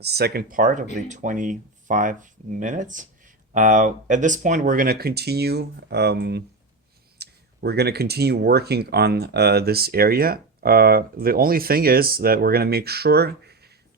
second part of the 25 minutes. At this point, we're going to continue. We're going to continue working on this area. The only thing is that we're going to make sure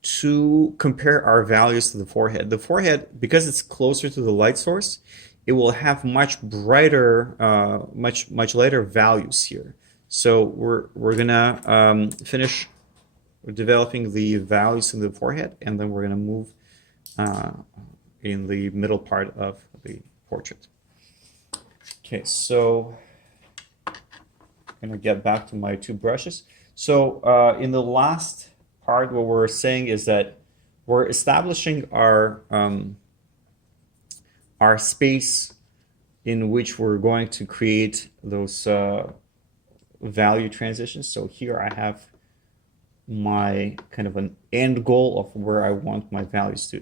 to compare our values to the forehead. The forehead, because it's closer to the light source, it will have much brighter, much lighter values here. So we're gonna finish developing the values in the forehead, and then we're gonna move in the middle part of the portrait. Okay, so I'm gonna get back to my two brushes. So in the last part, what we're saying is that we're establishing our space in which we're going to create those value transitions. So here I have my kind of an end goal of where I want my values to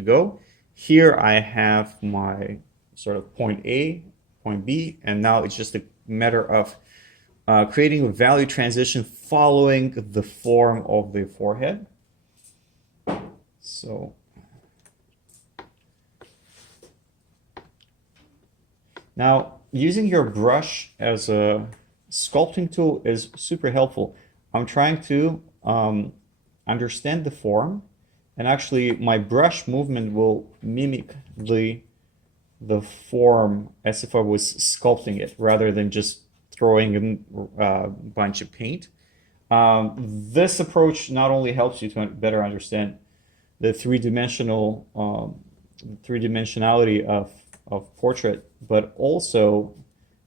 go. Here I have my sort of point A, point B, and now it's just a matter of creating a value transition following the form of the forehead. So now using your brush as a sculpting tool is super helpful. I'm trying to understand the form, and actually my brush movement will mimic the form as if I was sculpting it rather than just throwing in a bunch of paint. This approach not only helps you to better understand the three-dimensionality of portrait, but also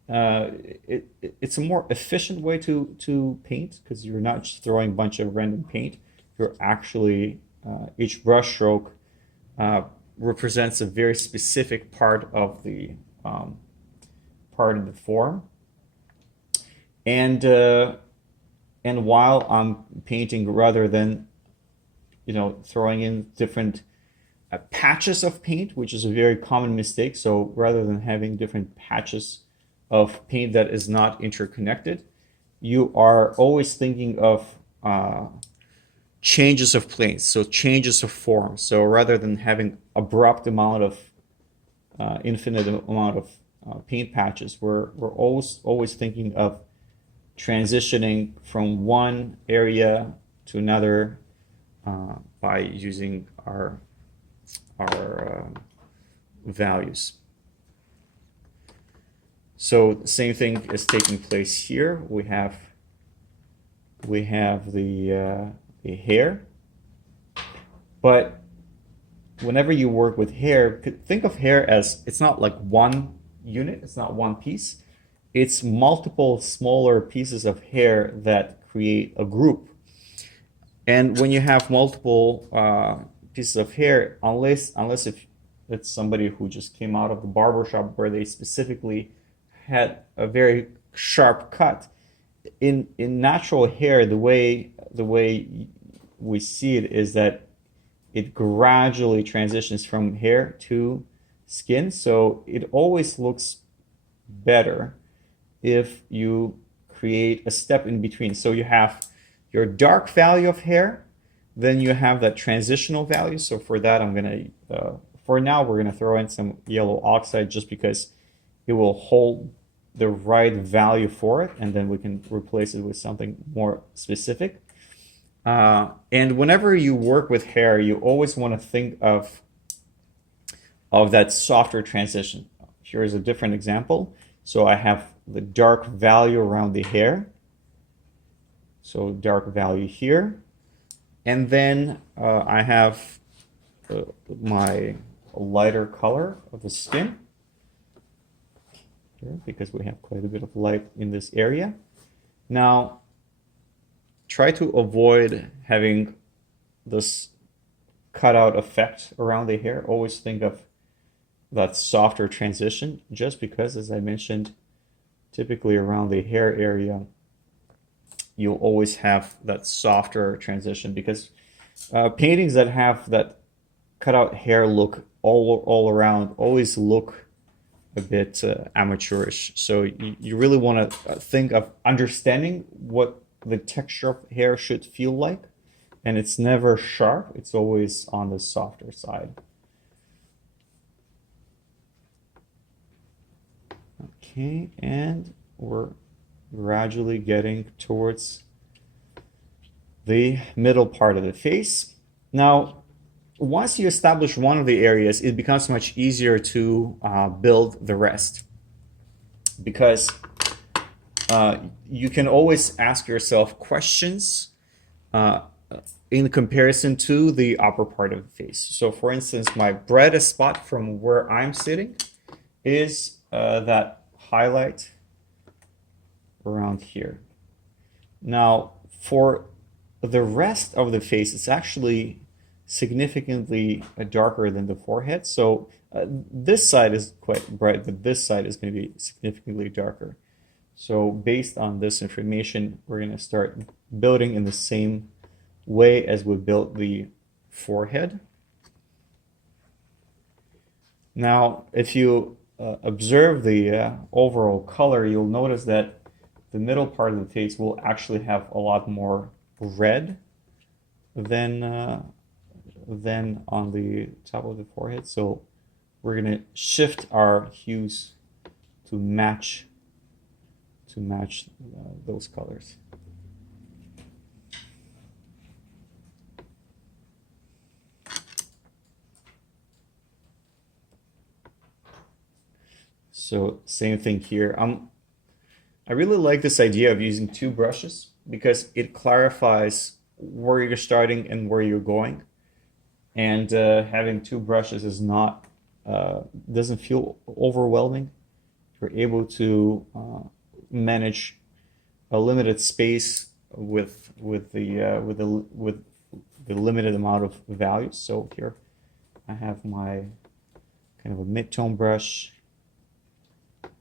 it's a more efficient way to paint, because you're not just throwing a bunch of random paint. You're actually each brush stroke represents a very specific part of the form, and while I'm painting, rather than throwing in different patches of paint, which is a very common mistake. So rather than having different patches of paint that is not interconnected, you are always thinking of changes of planes, so changes of form. So rather than having abrupt amount of infinite amount of paint patches, we're always thinking of transitioning from one area to another by using our values. So the same thing is taking place here. We have the hair, but whenever you work with hair, think of hair as it's not like one unit, it's not one piece. It's multiple smaller pieces of hair that create a group. And when you have multiple pieces of hair, unless if it's somebody who just came out of the barber shop where they specifically had a very sharp cut, in natural hair, the way we see it is that it gradually transitions from hair to skin. So it always looks better if you create a step in between. So you have your dark value of hair, then you have that transitional value. So for that, I'm gonna for now we're gonna throw in some yellow oxide, just because it will hold the right value for it, and then we can replace it with something more specific. And whenever you work with hair, you always want to think of that softer transition. Here's a different example. So I have the dark value around the hair. So dark value here. And then I have my lighter color of the skin here, because we have quite a bit of light in this area. Now, try to avoid having this cutout effect around the hair. Always think of that softer transition, just because, as I mentioned, typically around the hair area, you'll always have that softer transition, because paintings that have that cutout hair look all around always look a bit amateurish. So you really want to think of understanding what the texture of hair should feel like, and it's never sharp. It's always on the softer side. Okay, and we're gradually getting towards the middle part of the face. Now, once you establish one of the areas, it becomes much easier to build the rest, because you can always ask yourself questions in comparison to the upper part of the face. So for instance, my brightest spot from where I'm sitting is that highlight around here. Now, for the rest of the face, it's actually significantly darker than the forehead. So this side is quite bright, but this side is going to be significantly darker. So based on this information, we're going to start building in the same way as we built the forehead. Now, if you observe the overall color, you'll notice that the middle part of the face will actually have a lot more red than on the top of the forehead. So we're going to shift our hues to match those colors. So same thing here. I really like this idea of using two brushes because it clarifies where you're starting and where you're going. And having two brushes is not doesn't feel overwhelming. You're able to manage a limited space with the limited amount of values. So here I have my kind of a mid-tone brush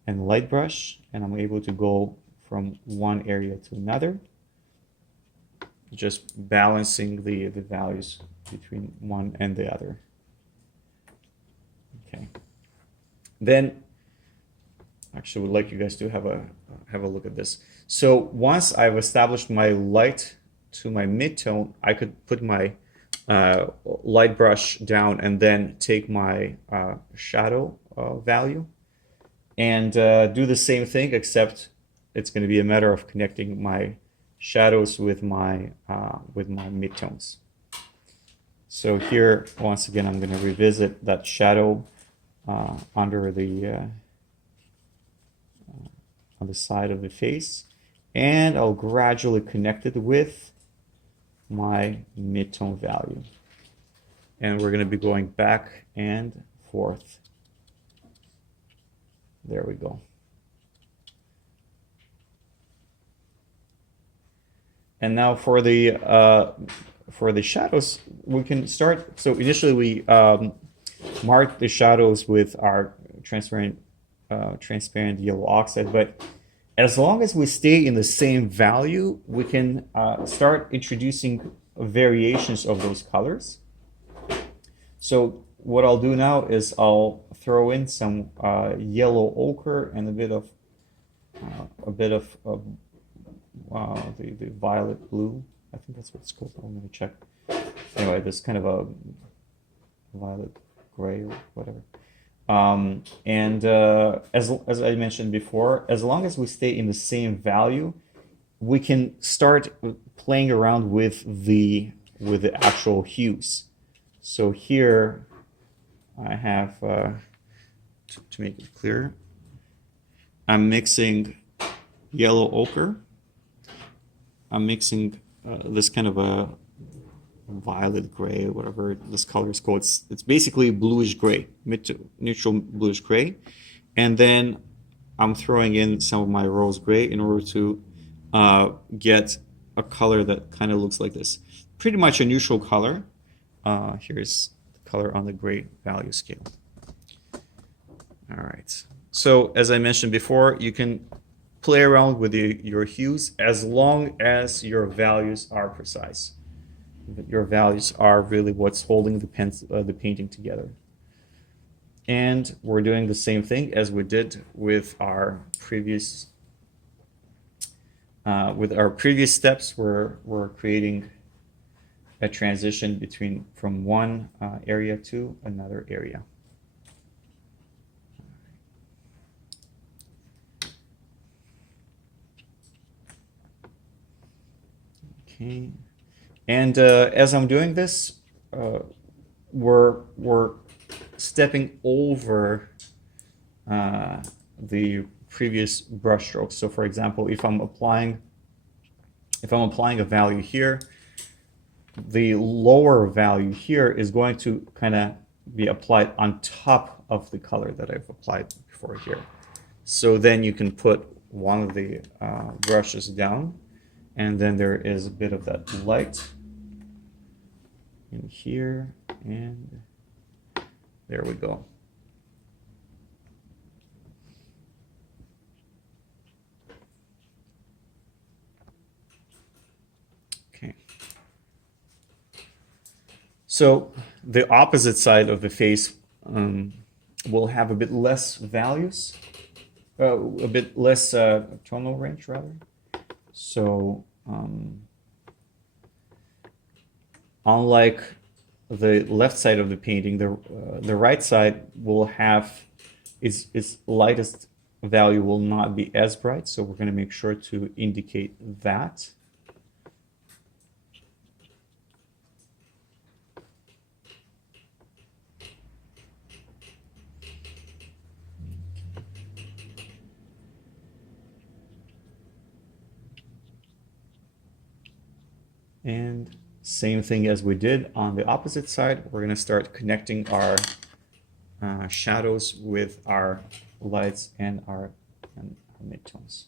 and light brush, and I'm able to go from one area to another, just balancing the values between one and the other. Okay. Then, actually, would like you guys to have a look at this. So once I've established my light to my mid-tone, I could put my light brush down and then take my shadow value and do the same thing, except it's going to be a matter of connecting my shadows with my midtones. So here, once again, I'm going to revisit that shadow under the on the side of the face, and I'll gradually connect it with my midtone value. And we're going to be going back and forth. There we go. And now for the shadows, we can start. So initially we marked the shadows with our transparent yellow oxide, but as long as we stay in the same value, we can start introducing variations of those colors. So what I'll do now is I'll throw in some yellow ochre and a bit of the violet blue. I think that's what it's called. I'm going to check. Anyway, this kind of a violet gray or whatever. As I mentioned before, as long as we stay in the same value, we can start playing around with the actual hues. So here I have, to make it clear, I'm mixing yellow ochre. I'm mixing this kind of a violet gray, whatever this color is called. It's basically bluish gray, mid to neutral bluish gray. And then I'm throwing in some of my rose gray in order to get a color that kind of looks like this. Pretty much a neutral color. Here's the color on the gray value scale. All right. So as I mentioned before, you can play around with your hues as long as your values are precise. Your values are really what's holding the painting together. And we're doing the same thing as we did with our previous steps. We're creating a transition from one area to another area. Okay, and as I'm doing this, we're stepping over the previous brush strokes. So, for example, if I'm applying a value here, the lower value here is going to kind of be applied on top of the color that I've applied before here. So then you can put one of the brushes down, and then there is a bit of that light in here, and there we go. Okay. So the opposite side of the face will have a bit less values, a bit less tonal range rather. So unlike the left side of the painting, the right side will have its lightest value will not be as bright. So we're going to make sure to indicate that. And same thing as we did on the opposite side, we're going to start connecting our shadows with our lights and our midtones.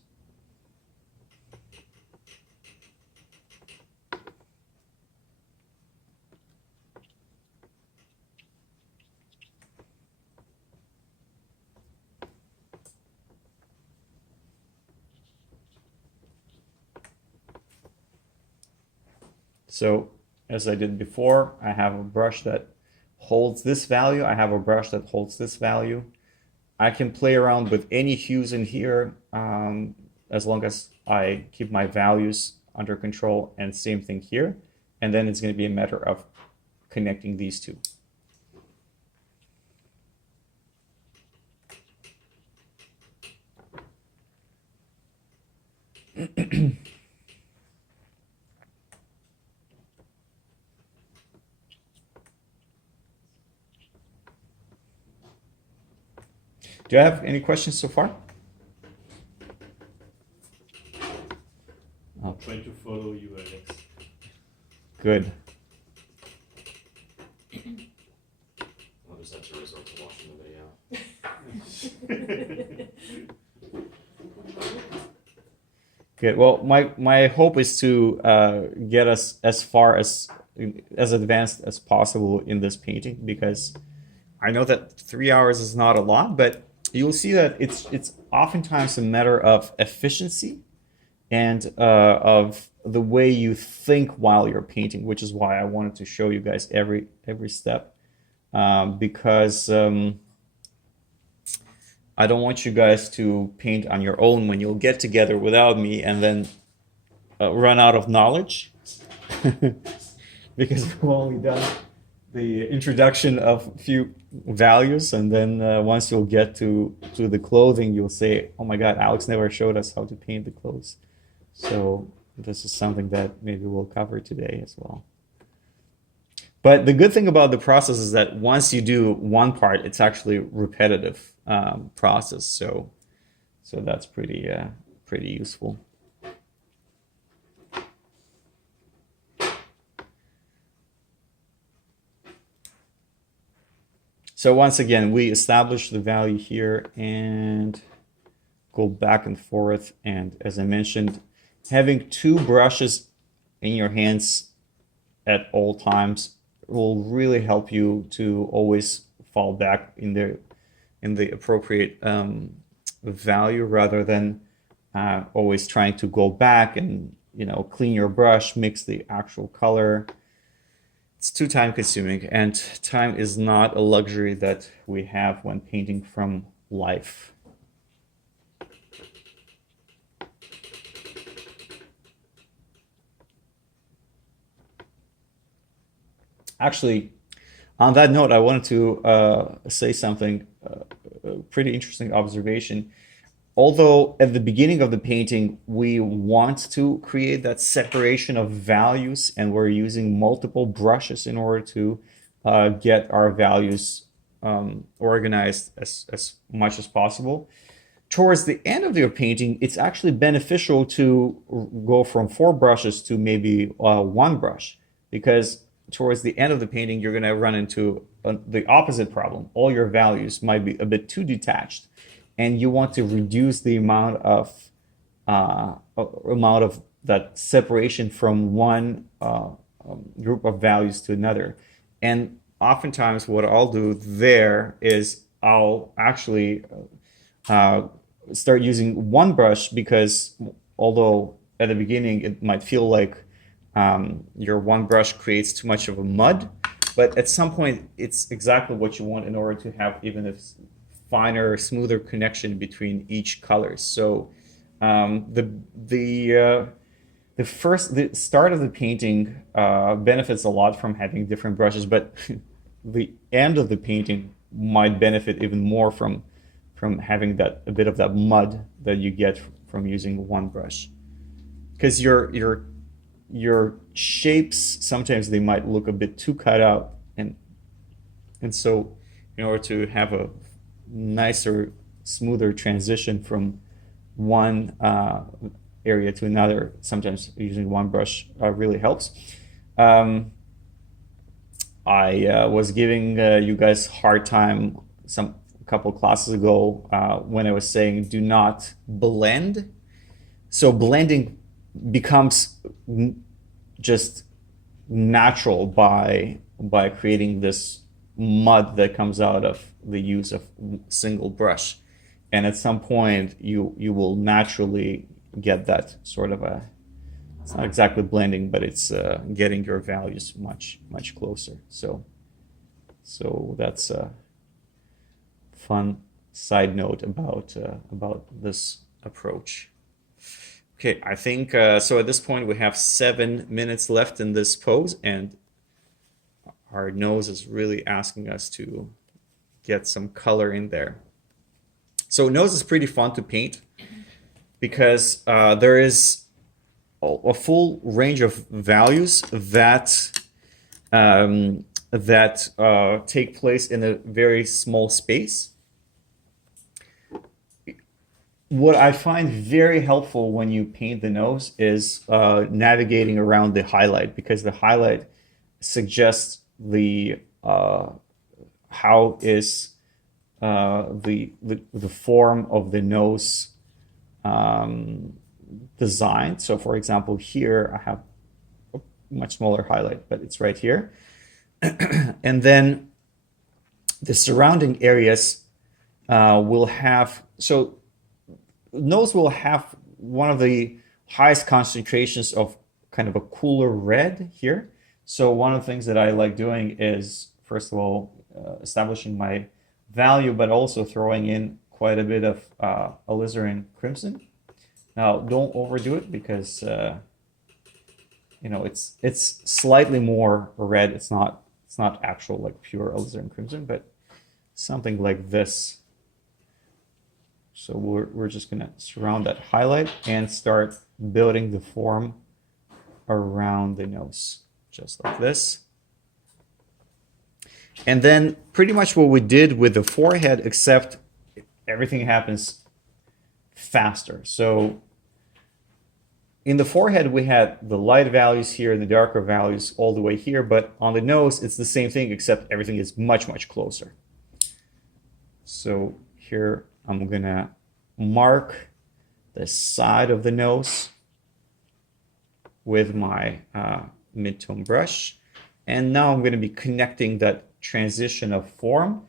So as I did before, I have a brush that holds this value. I have a brush that holds this value. I can play around with any hues in here as long as I keep my values under control, and same thing here. And then it's going to be a matter of connecting these two. Do I have any questions so far? I'm trying to follow you, Alex. Good. I'll just have to resort to watching the video. Good. Well, my hope is to get us as far as advanced as possible in this painting, because I know that 3 hours is not a lot, but you'll see that it's oftentimes a matter of efficiency and of the way you think while you're painting, which is why I wanted to show you guys every step, because I don't want you guys to paint on your own when you'll get together without me and then run out of knowledge, because we've only done the introduction of a few values, and then once you'll get to the clothing, you'll say, oh my god, Alex never showed us how to paint the clothes. So this is something that maybe we'll cover today as well. But the good thing about the process is that once you do one part, it's actually a repetitive process. So that's pretty useful. So once again, we establish the value here and go back and forth. And as I mentioned, having two brushes in your hands at all times will really help you to always fall back in the appropriate value, rather than always trying to go back and clean your brush, mix the actual color. It's too time consuming, and time is not a luxury that we have when painting from life. Actually, on that note, I wanted to say something, a pretty interesting observation. Although at the beginning of the painting, we want to create that separation of values, and we're using multiple brushes in order to get our values organized as much as possible. Towards the end of your painting, it's actually beneficial to go from 4 brushes to maybe 1 brush, because towards the end of the painting, you're going to run into the opposite problem. All your values might be a bit too detached, and you want to reduce the amount of that separation from one group of values to another. And oftentimes, what I'll do there is I'll actually uh, start using 1 brush, because although at the beginning it might feel like your 1 brush creates too much of a mud, but at some point it's exactly what you want in order to have even a finer, smoother connection between each color. So the start of the painting benefits a lot from having different brushes, but the end of the painting might benefit even more from having that a bit of that mud that you get from using 1 brush, because your shapes sometimes they might look a bit too cut out, and so in order to have a nicer, smoother transition from one area to another, sometimes using 1 brush really helps. I was giving you guys hard time a couple classes ago when I was saying do not blend. So blending becomes just natural by creating this mud that comes out of the use of single brush, and at some point you will naturally get that sort of a, it's not exactly blending, but it's getting your values much closer. So that's a fun side note about this approach. Okay, I think so. At this point, we have 7 minutes left in this pose, and our nose is really asking us to get some color in there. So nose is pretty fun to paint because there is a full range of values that take place in a very small space. What I find very helpful when you paint the nose is navigating around the highlight, because the highlight suggests the how is the form of the nose designed. So for example, here I have a much smaller highlight, but it's right here. And then the surrounding areas will have, so nose will have one of the highest concentrations of kind of a cooler red here. So one of the things that I like doing is, first of all, establishing my value, but also throwing in quite a bit of alizarin crimson. Now, don't overdo it, because you know, it's slightly more red. It's not actual like pure alizarin crimson, but something like this. So we're just gonna surround that highlight and start building the form around the nose, just like this. And then pretty much what we did with the forehead, except everything happens faster. So in the forehead, we had the light values here, the darker values all the way here, but on the nose, it's the same thing, except everything is much closer. So here I'm gonna mark the side of the nose with my mid-tone brush. And now I'm gonna be connecting that transition of form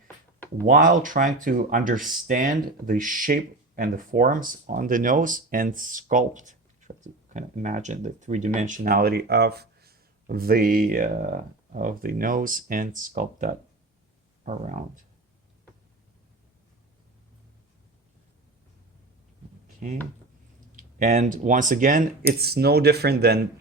while trying to understand the shape and the forms on the nose and sculpt. Try to kind of imagine the three-dimensionality of the nose and sculpt that around. Okay, and once again, it's no different than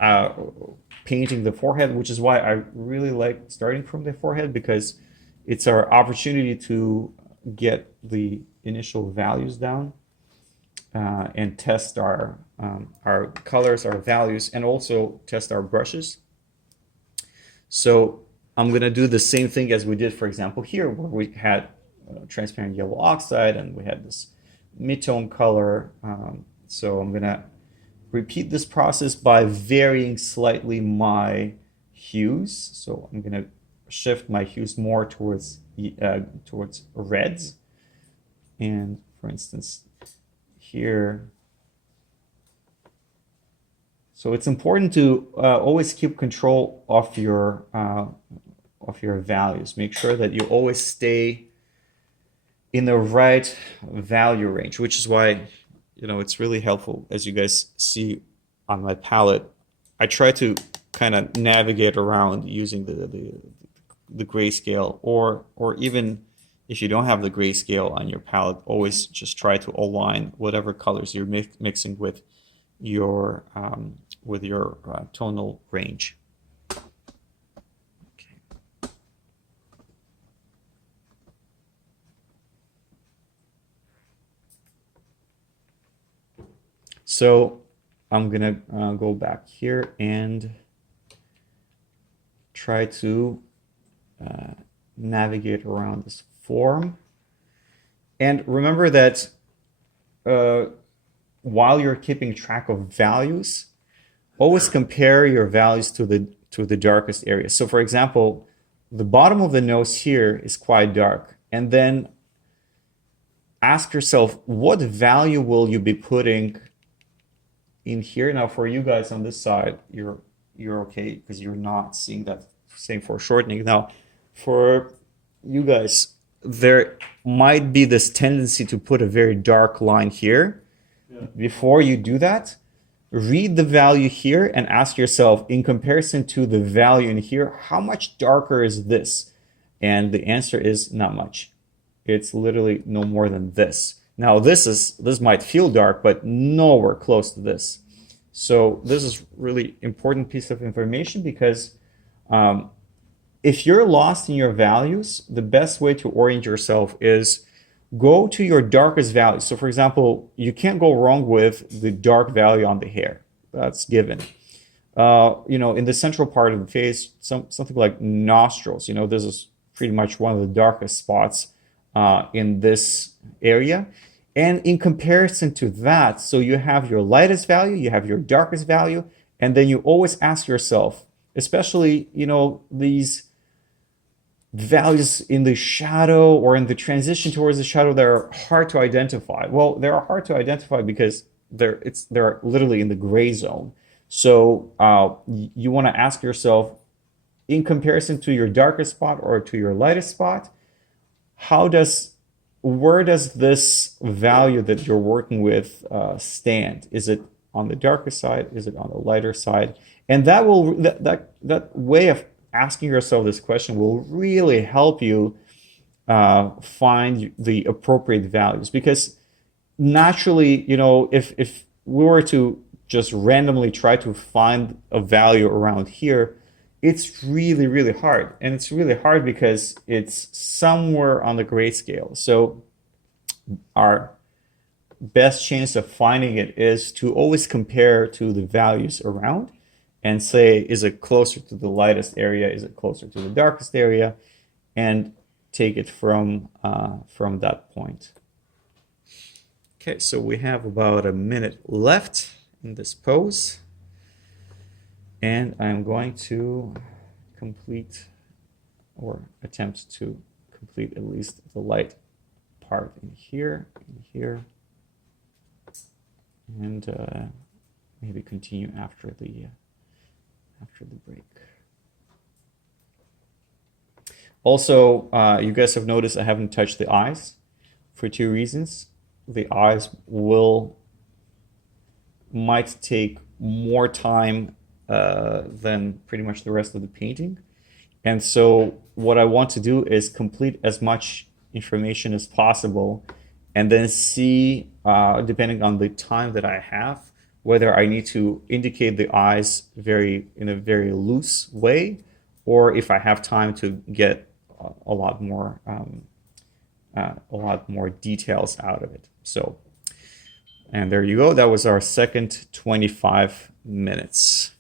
painting the forehead, which is why I really like starting from the forehead, because it's our opportunity to get the initial values down and test our colors, our values, and also test our brushes. So I'm going to do the same thing as we did, for example, here, where we had transparent yellow oxide and we had this mid-tone color. So I'm going to repeat this process by varying slightly my hues. So I'm going to shift my hues more towards reds. And for instance, here, so it's important to always keep control of your values. Make sure that you always stay in the right value range, which is why, you know, it's really helpful. As you guys see on my palette, I try to kind of navigate around using the grayscale, or even if you don't have the grayscale on your palette, always just try to align whatever colors you're mixing with your tonal range. Okay. So I'm gonna go back here and try to navigate around this form. And remember that while you're keeping track of values, always compare your values to the darkest area. So for example, the bottom of the nose here is quite dark. And then ask yourself, what value will you be putting in here? Now for you guys on this side, you're okay because you're not seeing that same foreshortening. Now for you guys, there might be this tendency to put a very dark line here. Yeah. Before you do that, read the value here and ask yourself, in comparison to the value in here, how much darker is this? And the answer is not much. It's literally no more than this. Now this might feel dark, but nowhere close to this. So this is really important piece of information, because if you're lost in your values, the best way to orient yourself is go to your darkest value. So for example, you can't go wrong with the dark value on the hair. That's given. You know, in the central part of the face, something like nostrils, you know, this is pretty much one of the darkest spots in this area. And in comparison to that, so you have your lightest value, you have your darkest value, and then you always ask yourself, especially, you know, these values in the shadow or in the transition towards the shadow that are hard to identify. Well, they're hard to identify because they're literally in the gray zone. So you want to ask yourself, in comparison to your darkest spot or to your lightest spot, where does this value that you're working with stand? Is it on the darker side? Is it on the lighter side? And that way of asking yourself this question will really help you find the appropriate values. Because naturally, you know, if we were to just randomly try to find a value around here, it's really, really hard. And it's really hard because it's somewhere on the grayscale. So our best chance of finding it is to always compare to the values around and say, is it closer to the lightest area? Is it closer to the darkest area? And take it from that point. Okay, so we have about a minute left in this pose. And I'm going to complete, or attempt to complete at least the light part in here, and maybe continue after the break. Also, you guys have noticed I haven't touched the eyes for two reasons. The eyes might take more time than pretty much the rest of the painting. And so what I want to do is complete as much information as possible, and then see, depending on the time that I have, whether I need to indicate the eyes in a very loose way, or if I have time to get a lot more details out of it. So, and there you go. That was our second 25 minutes.